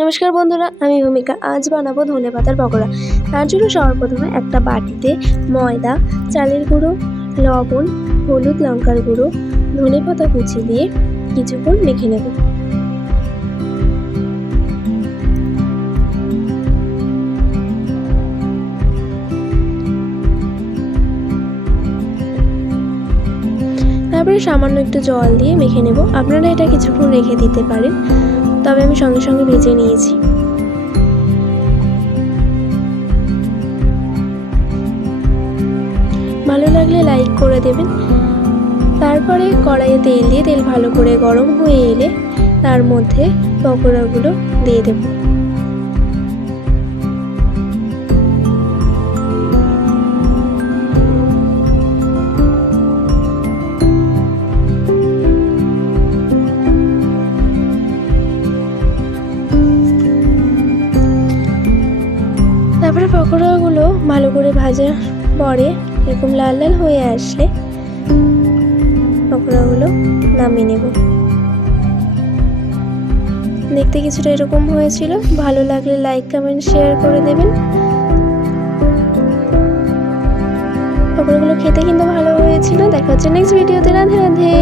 নমস্কার বন্ধুরা, আমি ভূমিকা। আজ বানাবো ধনেপাতার পকোড়া। তার জন্য সবার প্রথমে একটা বাটিতে ময়দা, চালের গুঁড়ো, লবণ, হলুদ, লঙ্কার গুঁড়ো, ধনেপাতা কুচি দিয়ে কিছুক্ষণ মেখে নেব। তারপরে সামান্য একটু জল দিয়ে মেখে নেব। আপনারা এটা কিছুক্ষণ রেখে দিতে পারেন, তবে আমি সঙ্গে সঙ্গে ভেজে নিয়েছি। ভালো লাগলে লাইক করে দেবেন। তারপরে কড়াইয়ে তেল দিয়ে তেল ভালো করে গরম হয়ে এলে তার মধ্যে পকোড়াগুলো দিয়ে দেব। তারপরে পকোড়াগুলো ভালো করে ভাজার পরে এরকম লাল লাল হয়ে আসলে পকোড়াগুলো নামিয়ে নেব। দেখতে কিছুটা এরকম হয়েছিল। ভালো লাগলে লাইক, কমেন্ট, শেয়ার করে দেবেন। পকোড়াগুলো খেতে কিন্তু ভালো হয়েছিল। দেখা হচ্ছে নেক্সট ভিডিওতে। রাধে রাধে।